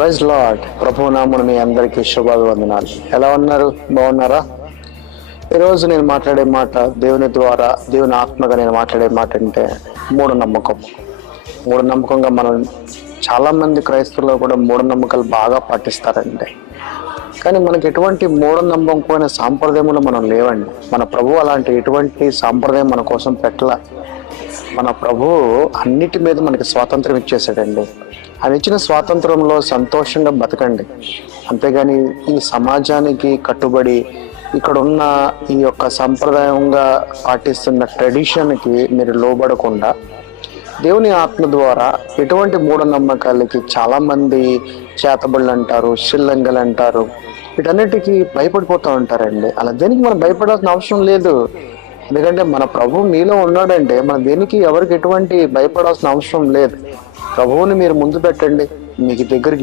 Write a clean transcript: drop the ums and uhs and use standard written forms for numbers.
Praise lord. ప్రభు నామమున మీ అందరికీ శుభాభివందనాలు. ఎలా ఉన్నారు? బాగున్నారా? ఈరోజు నేను మాట్లాడే మాట దేవుని ద్వారా, దేవుని ఆత్మగా నేను మాట్లాడే మాట అంటే మూఢనమ్మకం. మూఢనమ్మకంగా మనం చాలామంది క్రైస్తవుల్లో కూడా మూఢనమ్మకాలు బాగా పాటిస్తారండి. కానీ మనకి ఎటువంటి మూఢనమ్మకమైన సాంప్రదాయంలో మనం లేవండి. మన ప్రభు అలాంటి ఎటువంటి సాంప్రదాయం మన కోసం పెట్టల. మన ప్రభు అన్నిటి మీద మనకి స్వాతంత్రం ఇచ్చేసాడండి. ఆయన ఇచ్చిన స్వాతంత్రంలో సంతోషంగా బతకండి. అంతేగాని ఈ సమాజానికి కట్టుబడి ఇక్కడ ఉన్న ఈ యొక్క సంప్రదాయంగా పాటిస్తున్న ట్రెడిషన్కి మీరు లోబడకుండా దేవుని ఆత్మ ద్వారా ఎటువంటి మూఢనమ్మకాలకి చాలామంది చేతబడులు అంటారు, శిల్లంగలు అంటారు, వీటన్నిటికీ భయపడిపోతూ ఉంటారండి. అలా దేనికి మనం భయపడాల్సిన అవసరం లేదు. ఎందుకంటే మన ప్రభు మీలో ఉన్నాడంటే మన దేనికి ఎవరికి ఎటువంటి భయపడాల్సిన అవసరం లేదు. ప్రభువుని మీరు ముందు పెట్టండి, మీకు దగ్గరికి